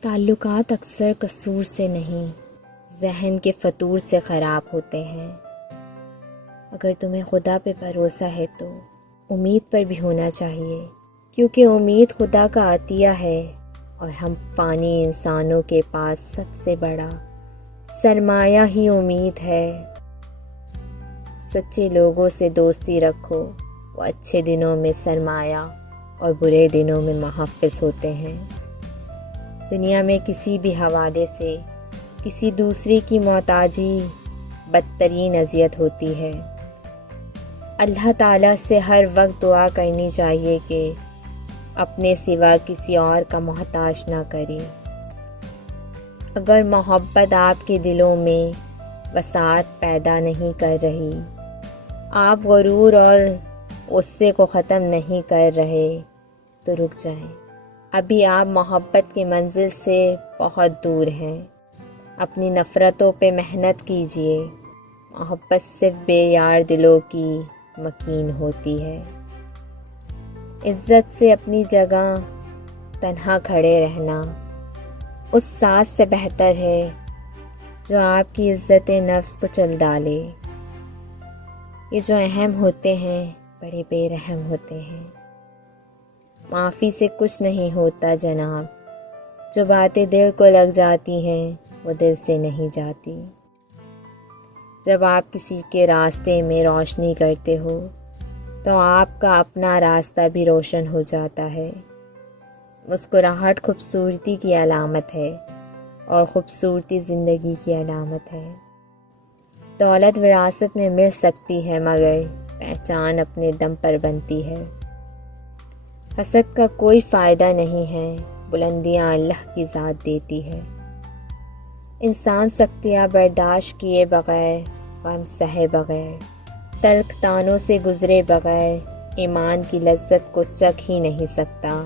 تعلقات اکثر قصور سے نہیں، ذہن کے فطور سے خراب ہوتے ہیں۔ اگر تمہیں خدا پہ بھروسہ ہے تو امید پر بھی ہونا چاہیے، کیونکہ امید خدا کا عطیہ ہے اور ہم فانی انسانوں کے پاس سب سے بڑا سرمایہ ہی امید ہے۔ سچے لوگوں سے دوستی رکھو، وہ اچھے دنوں میں سرمایہ اور برے دنوں میں محافظ ہوتے ہیں۔ دنیا میں کسی بھی حوالے سے کسی دوسرے کی محتاجی بدترین اذیت ہوتی ہے۔ اللہ تعالیٰ سے ہر وقت دعا کرنی چاہیے کہ اپنے سوا کسی اور کا محتاج نہ کرے۔ اگر محبت آپ کے دلوں میں وسعت پیدا نہیں کر رہی، آپ غرور اور غصے کو ختم نہیں کر رہے تو رک جائیں۔ ابھی آپ محبت کی منزل سے بہت دور ہیں۔ اپنی نفرتوں پہ محنت کیجیے۔ محبت صرف بے یار دلوں کی مکین ہوتی ہے۔ عزت سے اپنی جگہ تنہا کھڑے رہنا اس ساز سے بہتر ہے جو آپ کی عزت نفس کو چل ڈالے۔ یہ جو اہم ہوتے ہیں بڑے بے رحم ہوتے ہیں۔ معافی سے کچھ نہیں ہوتا جناب، جو باتیں دل کو لگ جاتی ہیں وہ دل سے نہیں جاتی۔ جب آپ کسی کے راستے میں روشنی کرتے ہو تو آپ کا اپنا راستہ بھی روشن ہو جاتا ہے۔ مسکراہٹ خوبصورتی کی علامت ہے اور خوبصورتی زندگی کی علامت ہے۔ دولت وراثت میں مل سکتی ہے مگر پہچان اپنے دم پر بنتی ہے۔ حسد کا کوئی فائدہ نہیں ہے، بلندیاں اللہ کی ذات دیتی ہے۔ انسان سختیاں برداشت کیے بغیر، غم سہے بغیر، تلخ طعنوں سے گزرے بغیر ایمان کی لذت کو چکھ ہی نہیں سکتا،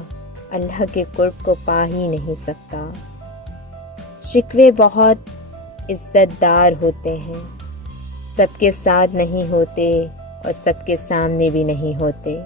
اللہ کے قرب کو پا ہی نہیں سکتا۔ شکوے بہت عزت دار ہوتے ہیں، سب کے ساتھ نہیں ہوتے اور سب کے سامنے بھی نہیں ہوتے۔